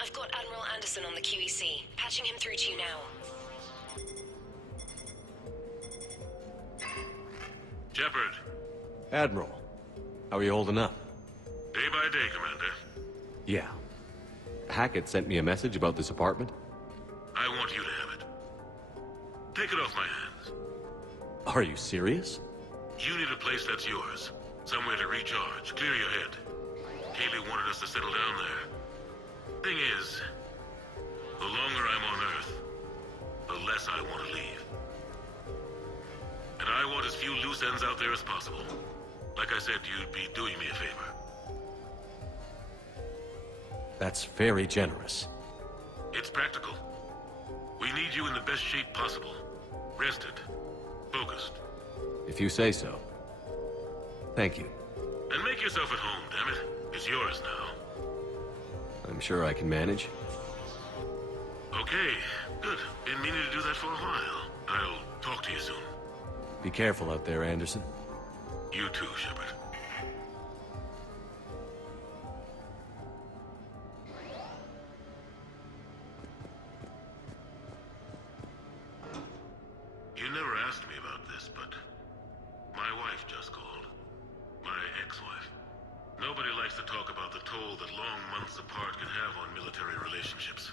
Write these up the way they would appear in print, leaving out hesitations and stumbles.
I've got Admiral Anderson on the QEC. Patching him through to you now. Shepard. Admiral, how are you holding up? Day by day, Commander. Yeah. Hackett sent me a message about this apartment. I want you to have it. Take it off my hands. Are you serious? You need a place that's yours. Somewhere to recharge, clear your head. Kaylee wanted us to settle down there. Thing is, the longer I'm on Earth, the less I want to leave. And I want as few loose ends out there as possible. Like I said, you'd be doing me a favor. That's very generous. It's practical. We need you in the best shape possible. Rested. Focused. If you say so. Thank you. And make yourself at home, damn it. It's yours now. I'm sure I can manage. Okay, good. Been meaning to do that for a while. I'll talk to you soon. Be careful out there, Anderson. You too, Shepard. You never asked me about this, but my wife just called. My ex-wife. Nobody likes to talk about the toll that long months apart can have on military relationships.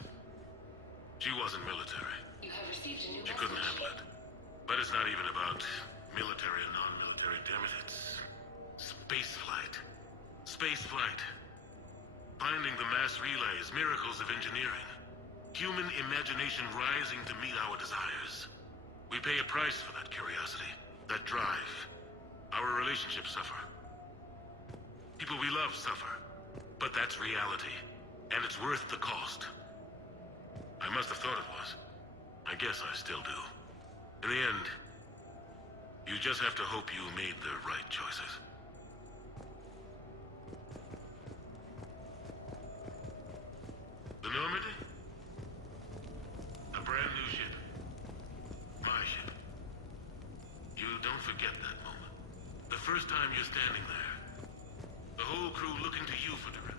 She wasn't military. You have received a new She couldn't handle it. But it's not even about military and non-military, damn it. It's space flight. Space flight. Finding the mass relays, miracles of engineering. Human imagination rising to meet our desires. We pay a price for that curiosity, that drive. Our relationships suffer. People we love suffer. But that's reality. And it's worth the cost. I must have thought it was. I guess I still do. In the end, you just have to hope you made the right choices. The Normandy? A brand new ship. My ship. You don't forget that moment. The first time you're standing there. The whole crew looking to you for direction.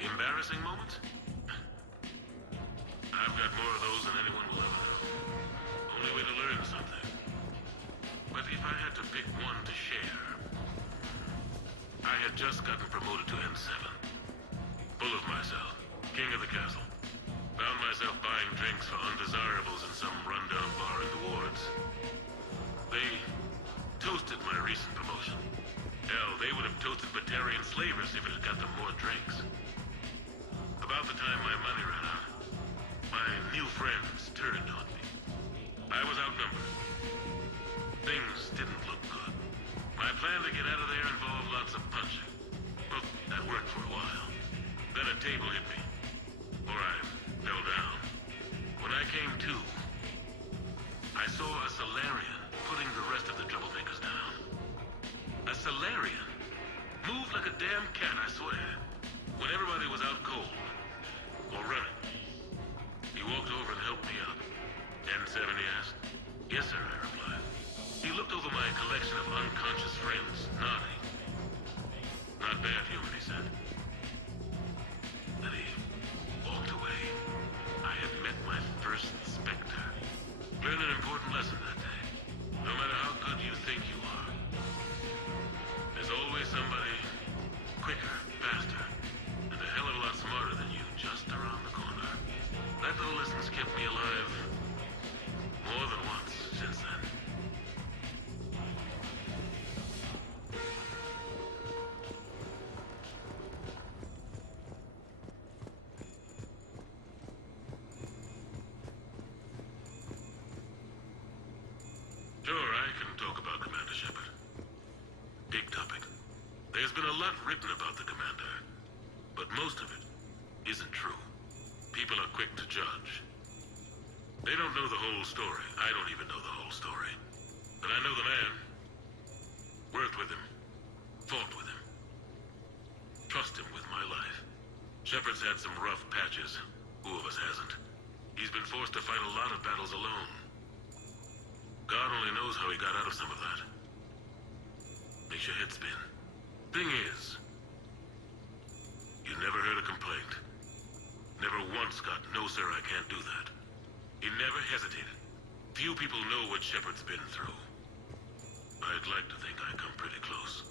Embarrassing moments? I've got more of those than anyone will ever know. Only way to learn something. But if I had to pick one to share... I had just gotten promoted to N7. Full of myself. King of the castle. Found myself buying drinks for undesirables in some rundown bar in the wards. They toasted my recent promotion. Hell, they would have toasted Batarian slavers if it had got them more drinks. About the time my money ran out, my new friends turned on me. I was outnumbered. Things didn't look good. My plan to get out of there involved lots of punching. Well, that worked for a while. Then a table hit me. Or I fell down. When I came to, I saw a Salarian putting the rest of the troublemakers down. A Salarian? Moved like a damn cat, I swear. When everybody was out cold. Or running. He walked over and helped me up. N7, he asked. Yes, sir, I replied. He looked over my collection of unconscious friends, nodding. Not bad, human, he said. Then he walked away. I had met my first Spectre. Learned an important lesson that day. No matter how good you think you are, there's always somebody quicker, faster, and a hell of a lot smarter than you just around the corner. That little lesson's kept me alive more than once since then. Sure, I can talk about Commander Shepard. Big topic. There's been a lot written about the Commander, but most of it isn't true. People are quick to judge. They don't know the whole story. I don't even know the whole story. But I know the man. Worked with him. fought with him. Trust him with my life. Shepard's had some rough patches. Who of us hasn't? He's been forced to fight a lot of battles alone. God only knows how he got out of some of that. Makes your head spin. Thing is, you never heard a complaint. Never once got, "No, sir, I can't do that." He never hesitated. Few people know what Shepard's been through. I'd like to think I come pretty close.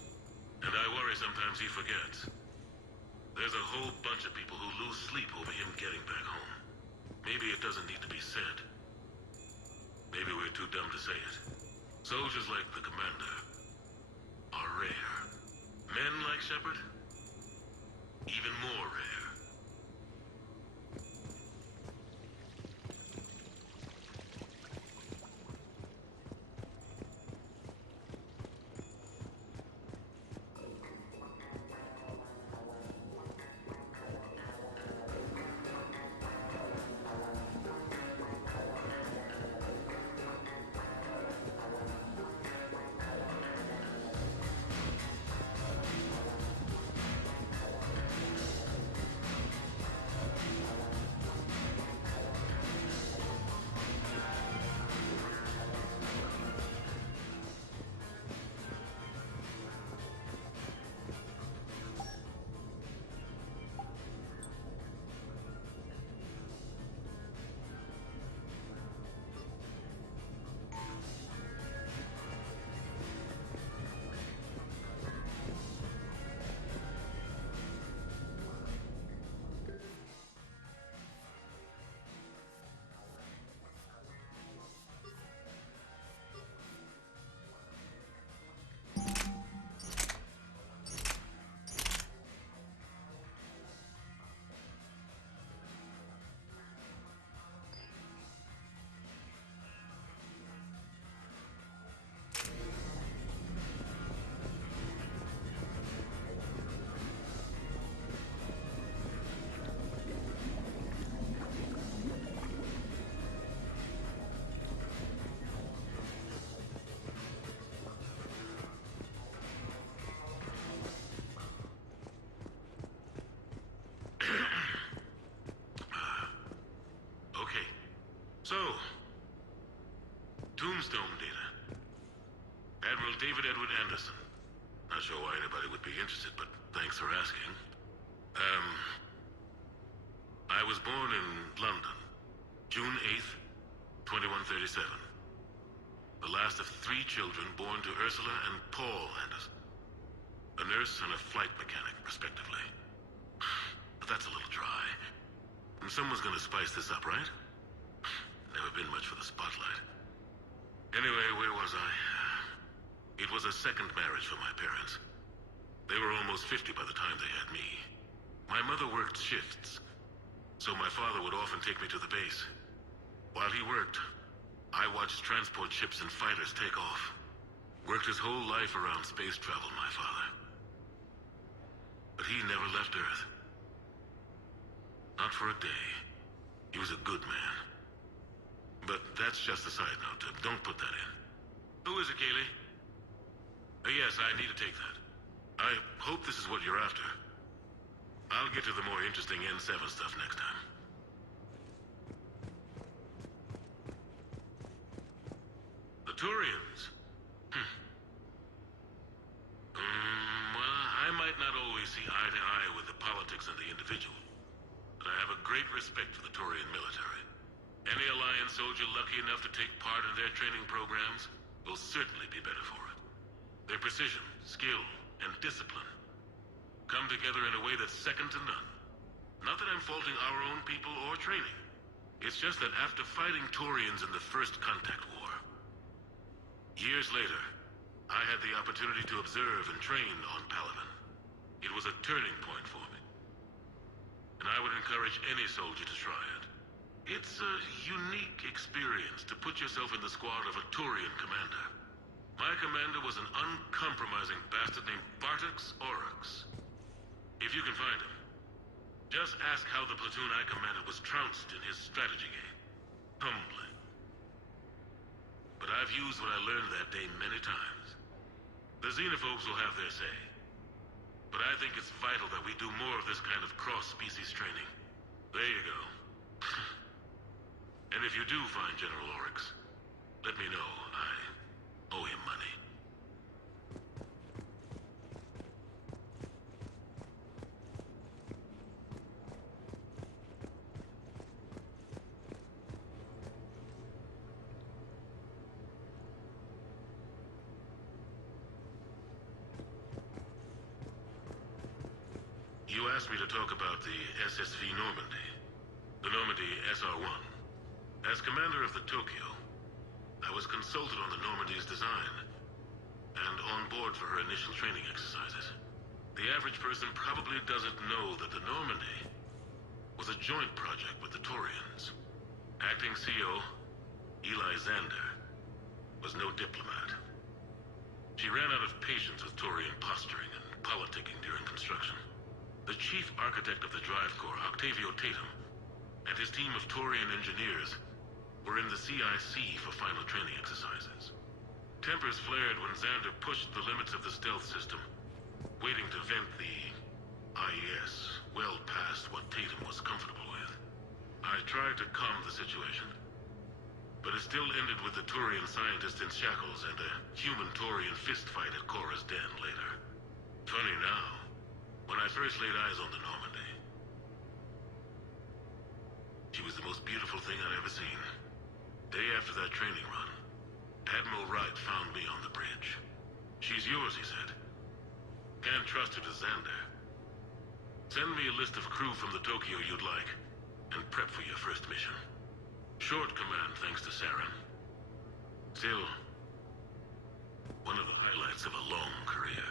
And I worry sometimes he forgets. There's a whole bunch of people who lose sleep over him getting back home. Maybe it doesn't need to be said. Maybe we're too dumb to say it. Soldiers like the commander are rare. Men like Shepard, even more rare. So, Tombstone data. Admiral David Edward Anderson. Not sure why anybody would be interested, but thanks for asking. I was born in London, June 8th, 2137. The last of 3 children born to Ursula and Paul Anderson. A nurse and a flight mechanic, respectively. But that's a little dry. And someone's gonna spice this up, right? Never been much for the spotlight. Anyway, where was I? It was a second marriage for my parents. They were almost 50 by the time they had me. My mother worked shifts, so my father would often take me to the base. While he worked, I watched transport ships and fighters take off. Worked his whole life around space travel, my father. But he never left Earth. Not for a day. He was a good man. But that's just a side note. Don't put that in. Who is it, Kaylee? Yes, I need to take that. I hope this is what you're after. I'll get to the more interesting N7 stuff next time. The Turians? Well, I might not always see eye to eye with the politics and the individual, but I have a great respect for the Turian military. Any Alliance soldier lucky enough to take part in their training programs will certainly be better for it. Their precision, skill, and discipline come together in a way that's second to none. Not that I'm faulting our own people or training. It's just that after fighting Turians in the First Contact War, years later, I had the opportunity to observe and train on Palaven. It was a turning point for me. And I would encourage any soldier to try it. It's a unique experience to put yourself in the squad of a Turian commander. My commander was an uncompromising bastard named Bartix Oryx. If you can find him, just ask how the platoon I commanded was trounced in his strategy game. Humbling. But I've used what I learned that day many times. The xenophobes will have their say. But I think it's vital that we do more of this kind of cross-species training. There you go. And if you do find General Oryx, let me know. I owe him money. You asked me to talk about the SSV Normandy. The Normandy SR-1. As commander of the Tokyo, I was consulted on the Normandy's design, and on board for her initial training exercises. The average person probably doesn't know that the Normandy was a joint project with the Taurians. Acting CO, Eli Xander, was no diplomat. She ran out of patience with Taurian posturing and politicking during construction. The chief architect of the Drive Corps, Octavio Tatum, and his team of Taurian engineers were in the CIC for final training exercises. Tempers flared when Xander pushed the limits of the stealth system, waiting to vent the IES well past what Tatum was comfortable with. I tried to calm the situation, but it still ended with the Taurian scientist in shackles and a human Taurian fistfight at Korra's den later. Funny now, when I first laid eyes on the Normandy, she was the most beautiful thing I'd ever seen. Day after that training run, Admiral Wright found me on the bridge. She's yours, he said. Can't trust her to Xander. Send me a list of crew from the Tokyo you'd like, and prep for your first mission. Short command thanks to Saren. Still, one of the highlights of a long career.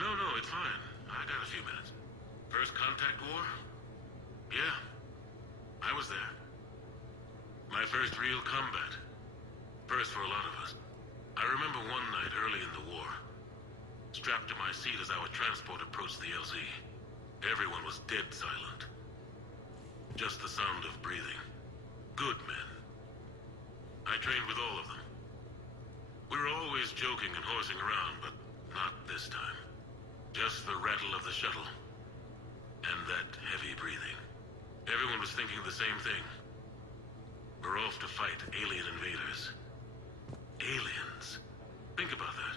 No, it's fine. I got a few minutes. First contact war? Yeah. I was there. My first real combat. First for a lot of us. I remember one night early in the war, strapped to my seat as our transport approached the LZ. Everyone was dead silent. Just the sound of breathing. Good men. I trained with all of them. We were always joking and horsing around, but not this time. Just the rattle of the shuttle. And that heavy breathing. Everyone was thinking the same thing. We're off to fight alien invaders. Aliens. Think about that.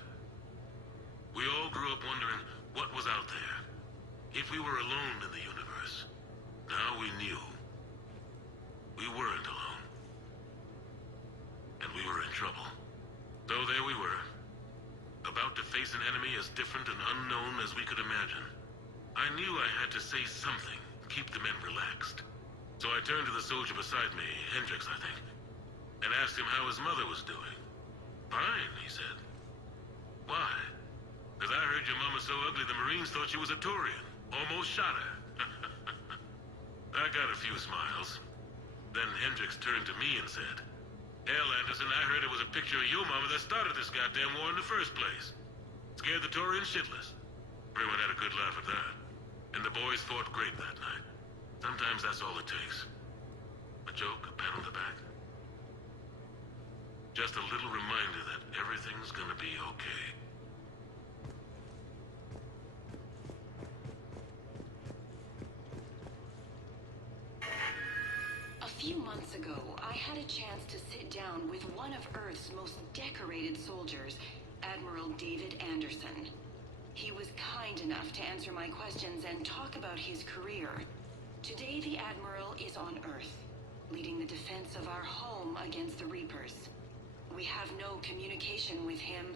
We all grew up wondering what was out there. If we were alone in the universe. Now we knew. We weren't alone. And we were in trouble. So there we were. About to face an enemy as different and unknown as we could imagine. I knew I had to say something, keep the men relaxed. So I turned to the soldier beside me, Hendricks, I think, and asked him how his mother was doing. Fine, he said. Why? Because I heard your mama so ugly the Marines thought she was a Taurian. Almost shot her. I got a few smiles. Then Hendricks turned to me and said, "Hell, Anderson, I heard it was a picture of your mama that started this goddamn war in the first place. Scared the Taurians shitless." Everyone had a good laugh at that. And the boys fought great that night. Sometimes that's all it takes. A joke, a pat on the back. Just a little reminder that everything's gonna be okay. A few months ago, I had a chance to sit down with one of Earth's most decorated soldiers, Admiral David Anderson. He was kind enough to answer my questions and talk about his career. Today, the Admiral is on Earth, leading the defense of our home against the Reapers. We have no communication with him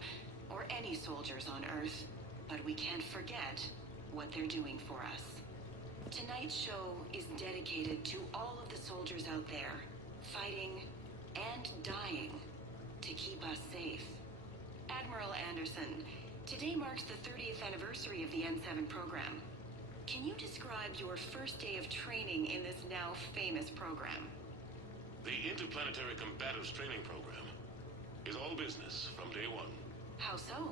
or any soldiers on Earth, but we can't forget what they're doing for us. Tonight's show is dedicated to all of the soldiers out there, fighting and dying to keep us safe. Admiral Anderson, today marks the 30th anniversary of the N7 program. Can you describe your first day of training in this now famous program? The Interplanetary Combatives Training Program is all business from day one. How so?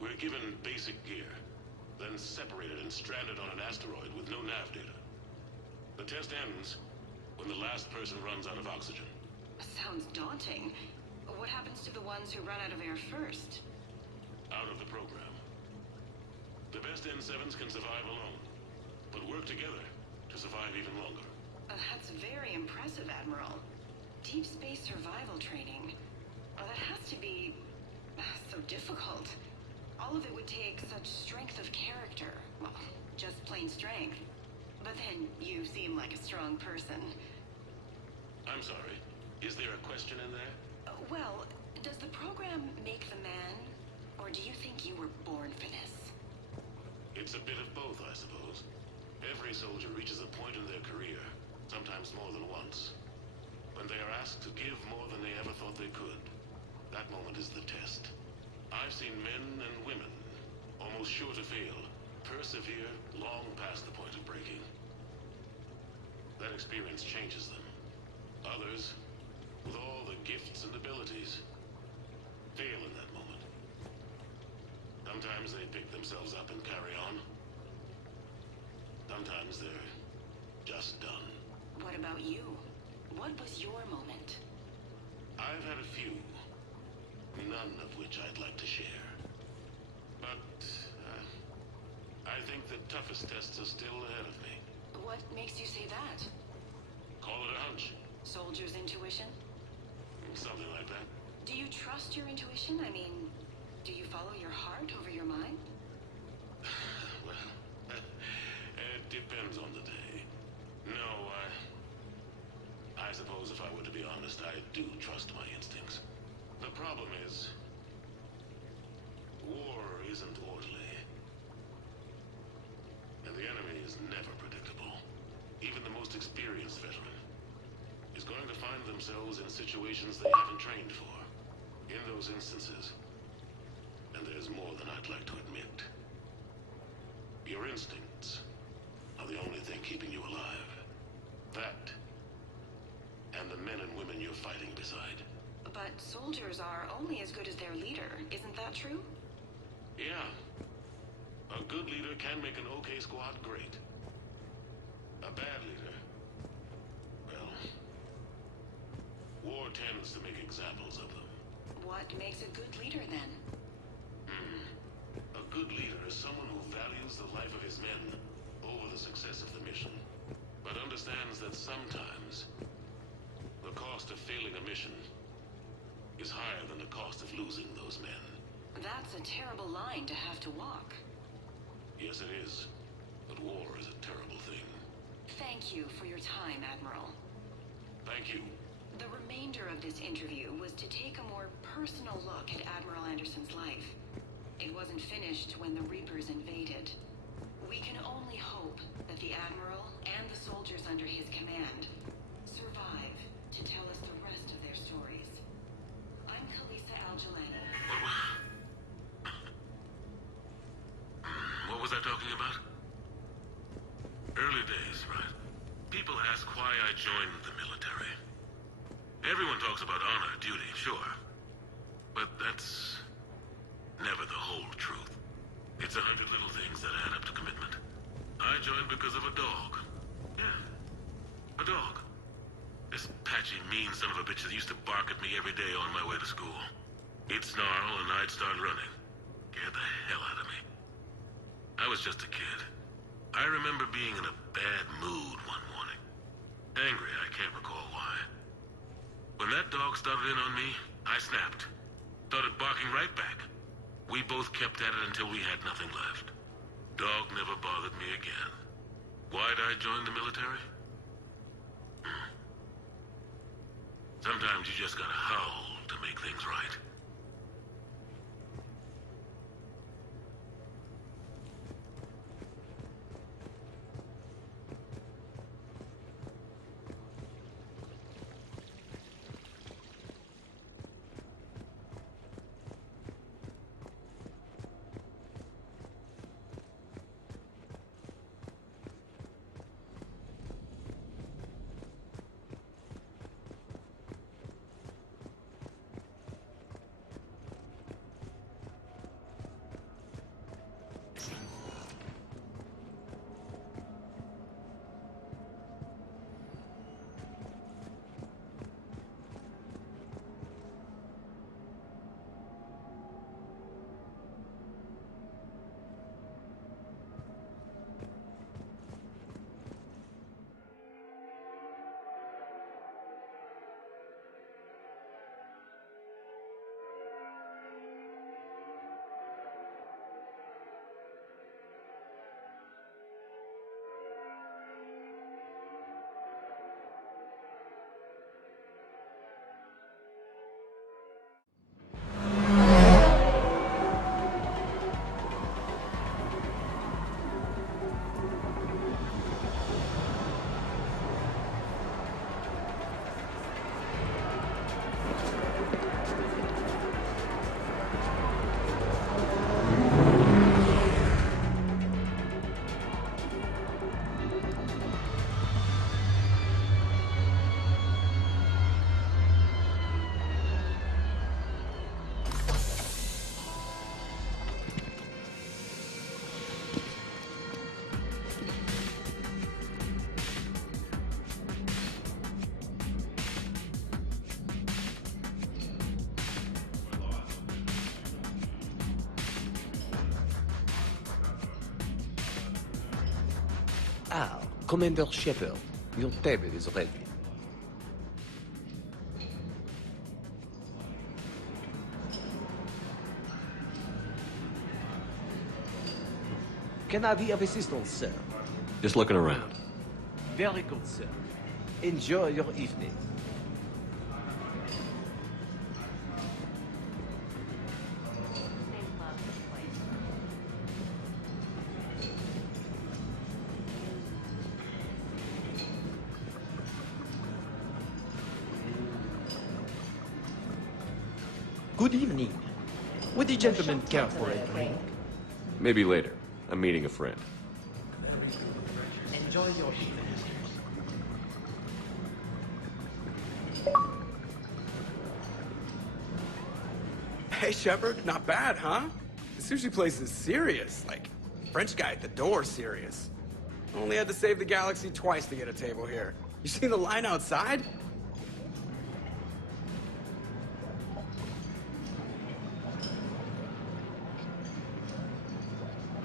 We're given basic gear, then separated and stranded on an asteroid with no nav data. The test ends when the last person runs out of oxygen. Sounds daunting. What happens to the ones who run out of air first? Out of the program. The best N7s can survive alone, but work together to survive even longer. That's very impressive, Admiral. Deep space survival training. That has to be so difficult. All of it would take such strength of character. Well, just plain strength. But then you seem like a strong person. I'm sorry. Is there a question in there? Well, does the program make the man? Or do you think you were born for this? It's a bit of both, I suppose. Every soldier reaches a point in their career, sometimes more than once, when they are asked to give more than they ever thought they could. That moment is the test. I've seen men and women, almost sure to fail, persevere long past the point of breaking. That experience changes them. Others, with all the gifts and abilities, fail in that moment. Sometimes they pick themselves up and carry on. Sometimes they're just done. What about you? What was your moment? I've had a few, none of which I'd like to share. But I think the toughest tests are still ahead of me. What makes you say that? Call it a hunch. Soldier's intuition? Something like that. Do you trust your intuition? I mean, do you follow your heart over your mind? Well, it depends on the day. No, I suppose if I were to be honest, I do trust my instincts. The problem is, war isn't orderly. And the enemy is never predictable. Even the most experienced veteran is going to find themselves in situations they haven't trained for. In those instances, and there's more than I'd like to admit, your instincts are the only thing keeping you alive. That, and the men and women you're fighting beside. But soldiers are only as good as their leader, isn't that true? Yeah. A good leader can make an okay squad great. A bad leader, well, war tends to make examples of them. What makes a good leader, then? A good leader is someone who values the life of his men over the success of the mission, but understands that sometimes the cost of failing a mission is higher than the cost of losing those men. That's a terrible line to have to walk. Yes, it is. But war is a terrible thing. Thank you for your time, Admiral. Thank you. The remainder of this interview was to take a more personal look at Admiral Anderson's life. It wasn't finished when the Reapers invaded. We can only hope that the Admiral and the soldiers under his command survive to tell us the rest of their stories. I'm Kalisa Al-Jalani. What was I talking about? Early days, right? People ask why I joined the military. Everyone talks about honor, duty, sure. But that's never the whole truth. It's 100 little things that add up to commitment. I joined because of a dog. Yeah, a dog. of a bitch that used to bark at me every day on my way to school. He'd snarl and I'd start running. Scared the hell out of me. I was just a kid. I remember being in a bad mood one morning. Angry, I can't recall why. When that dog started in on me, I snapped. Started barking right back. We both kept at it until we had nothing left. Dog never bothered me again. Why'd I join the military? Sometimes you just gotta howl to make things right. Ah, Commander Shepard, your table is ready. Can I be of assistance, sir? Just looking around. Very good, sir. Enjoy your evening. Good evening. Would the gentleman care for a drink? Maybe later. I'm meeting a friend. Enjoy your evening. Hey, Shepard, not bad, huh? The sushi place is serious. Like, French guy at the door serious. Only had to save the galaxy twice to get a table here. You seen the line outside?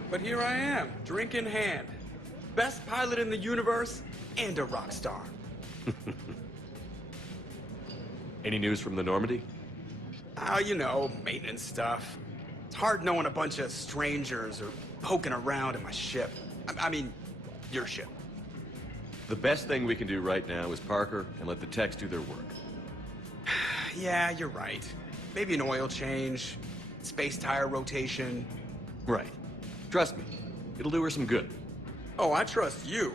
But here I am, drink in hand. Best pilot in the universe and a rock star. Any news from the Normandy? You know, maintenance stuff. It's hard knowing a bunch of strangers or poking around in my ship. I mean, your ship. The best thing we can do right now is Parker and let the techs do their work. Yeah, you're right. Maybe an oil change, space tire rotation. Right. Trust me, it'll do her some good. Oh, I trust you.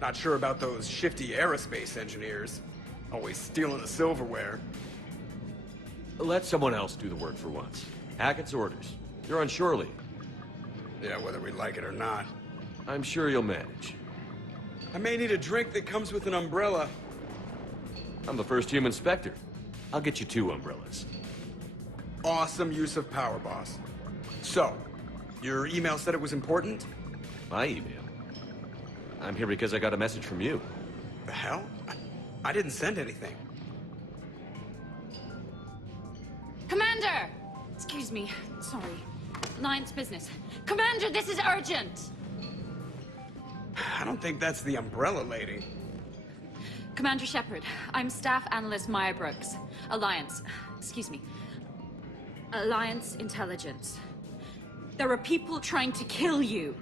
Not sure about those shifty aerospace engineers. Always stealing the silverware. Let someone else do the work for once. Hackett's orders. You're on shore leave. Yeah, whether we like it or not. I'm sure you'll manage. I may need a drink that comes with an umbrella. I'm the first human Spectre. I'll get you 2 umbrellas. Awesome use of power, boss. So, your email said it was important? My email? I'm here because I got a message from you. The hell? I didn't send anything. Excuse me. Sorry. Alliance business. Commander, this is urgent! I don't think that's the umbrella lady. Commander Shepard, I'm Staff Analyst Maya Brooks. Alliance. Excuse me. Alliance Intelligence. There are people trying to kill you.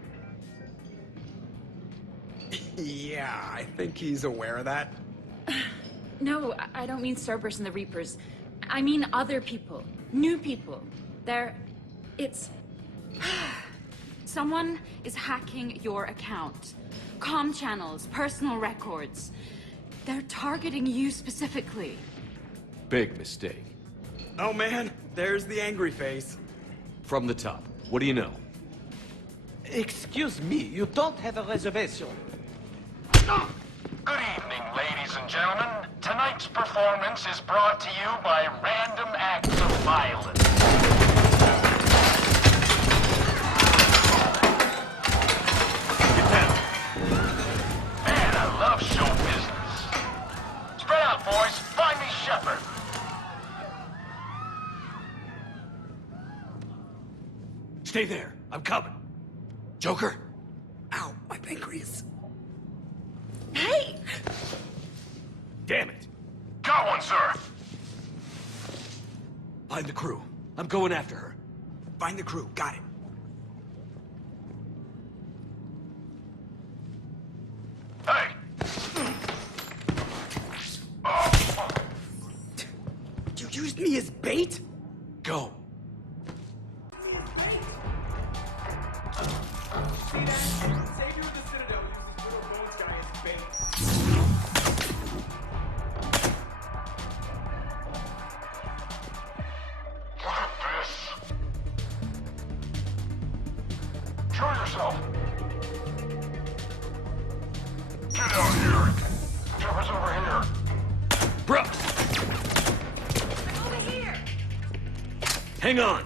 Yeah, I think he's aware of that. No, I don't mean Cerberus and the Reapers. I mean other people. New people. It's... Someone is hacking your account. Comm channels, personal records. They're targeting you specifically. Big mistake. Oh man, there's the angry face. From the top. What do you know? Excuse me, you don't have a reservation. Good evening, ladies and gentlemen. Tonight's performance is brought to you by random acts of violence. Get down. Man, I love show business. Spread out, boys. Find me Shepard. Stay there. I'm coming. Joker? Ow, my pancreas. Hey! Damn it. Got one, sir. Find the crew. I'm going after her. Find the crew, got it. Hey. You used me as bait? Go. Savior of the Citadel uses little bones guy as bait. Look at this. Show yourself. Get out here. Trevor's over here. Brooks! Over here! Hang on.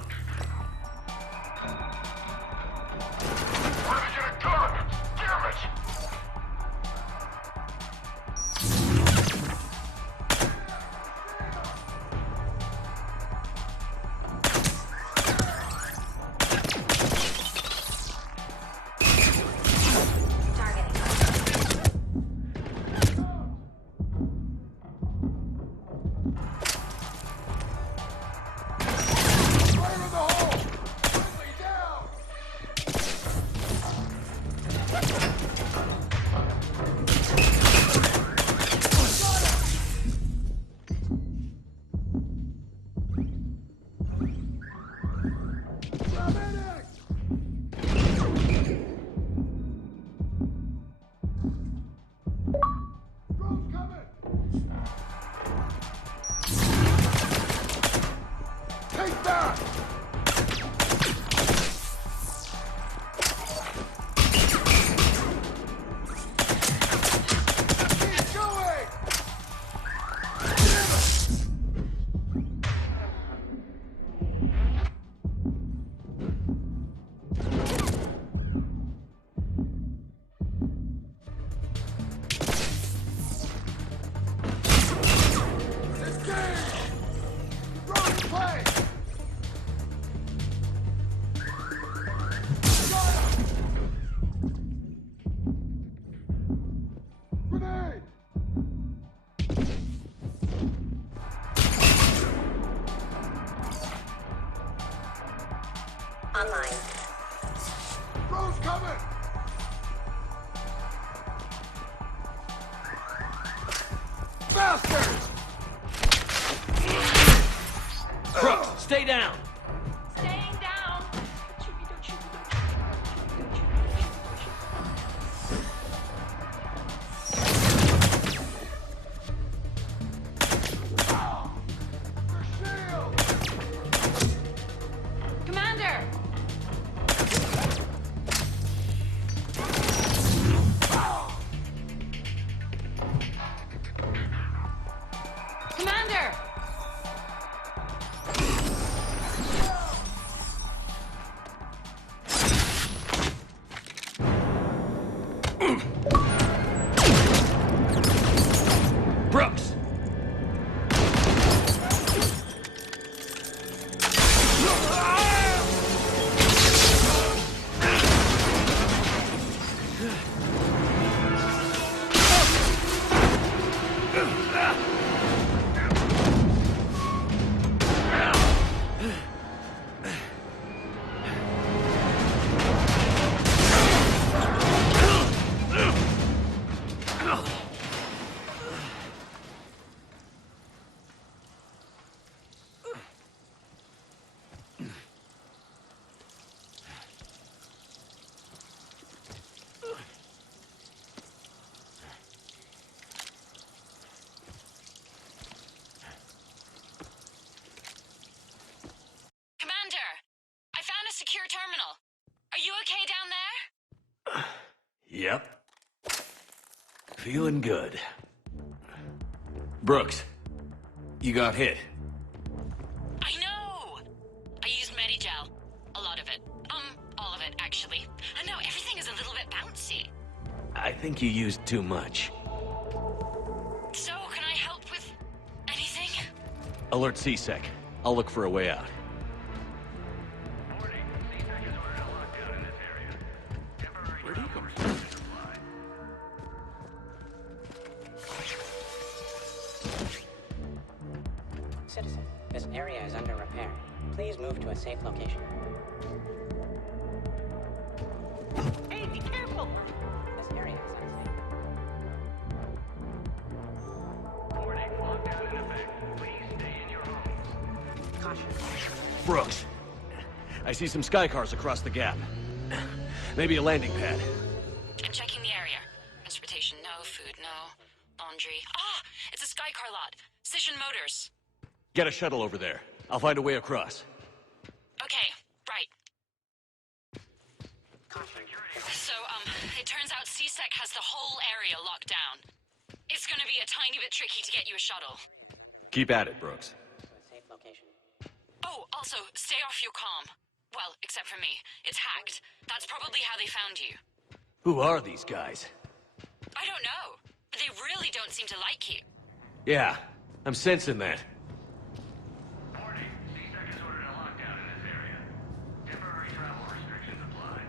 Where'd he get a gun? Damn it! Online. Crow's coming! Bastards! Brooks, stay down. Staying down! Commander! Commander! Yep. Feeling good. Brooks, you got hit. I know! I used Medigel. A lot of it. All of it, actually. And now everything is a little bit bouncy. I think you used too much. So, can I help with anything? Alert CSEC. I'll look for a way out. Where do you come from? Citizen, this area is under repair. Please move to a safe location. Hey, be careful! This area is unsafe. Warning, lockdown in effect. Please stay in your homes. Caution. Brooks, I see some sky cars across the gap. Maybe a landing pad. I'm checking the area. Transportation, no. Food, no. Laundry. Ah! It's a Skycar lot. Cision Motors. Get a shuttle over there. I'll find a way across. Okay, right. Caution. So, it turns out CSEC has the whole area locked down. It's gonna be a tiny bit tricky to get you a shuttle. Keep at it, Brooks. To a safe location. Oh, also, stay off your comm. Well, except for me. It's hacked. That's probably how they found you. Who are these guys? I don't know. But they really don't seem to like you. Yeah, I'm sensing that. Warning, CSEC has ordered a lockdown in this area. Temporary travel restrictions apply.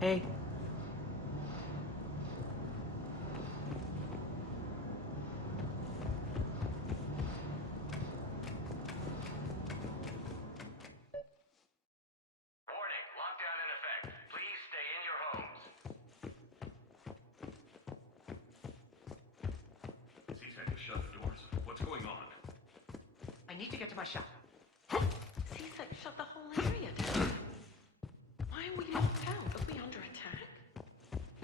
Hey. Warning, lockdown in effect. Please stay in your homes. CSEC has shut the doors. What's going on? I need to get to my shop. CSEC shut the whole area down. Why are we locked out? Are we under attack?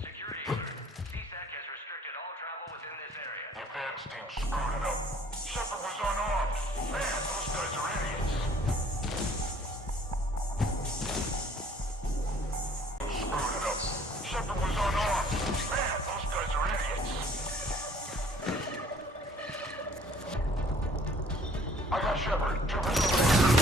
Security alert. CSEC has restricted all travel within this area. The advance team screwed it up. Shepard was unarmed. Man, those guys are idiots. Screwed it up. Shepard was unarmed. Man, those guys are idiots. I got Shepard. Shepard's over there.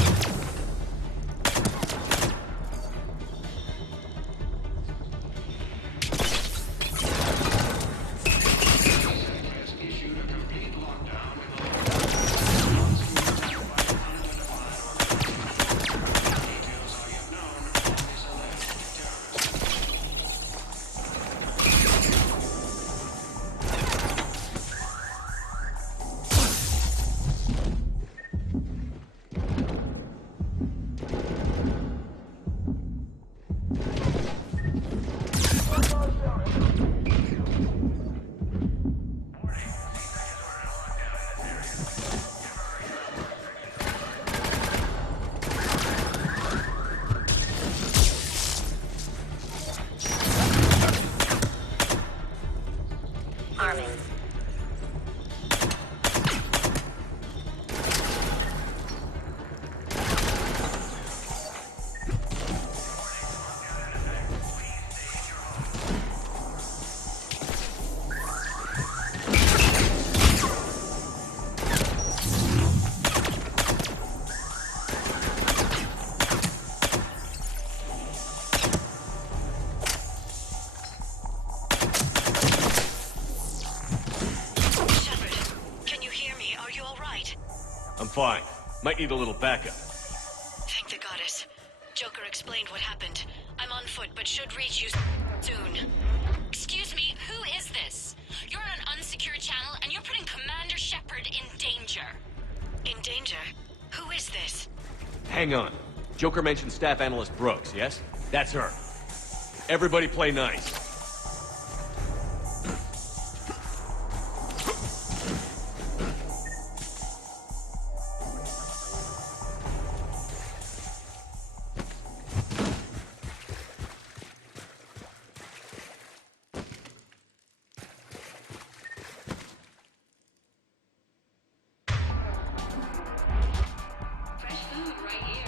Arming. Shepard, can you hear me? Are you all right? I'm fine. Might need a little backup. Thank the goddess. Joker explained what happened. I'm on foot, but should reach you soon. Excuse me, who is this? You're on an unsecured channel, and you're putting Commander Shepard in danger. In danger? Who is this? Hang on. Joker mentioned Staff Analyst Brooks, yes? That's her. Everybody play nice. Fresh food right here.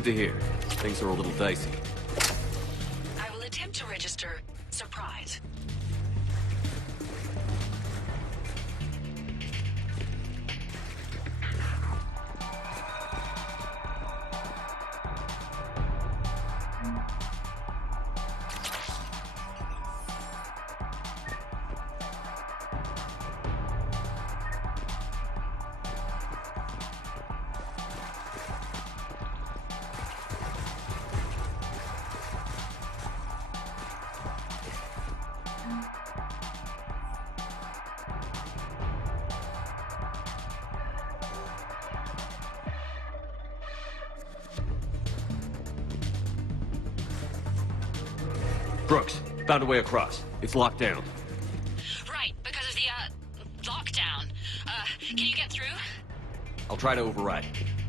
Good to hear. Things are a little dicey. I will attempt to register surprise. Brooks, found a way across. It's locked down. Right, because of the, lockdown. Can you get through? I'll try to override it.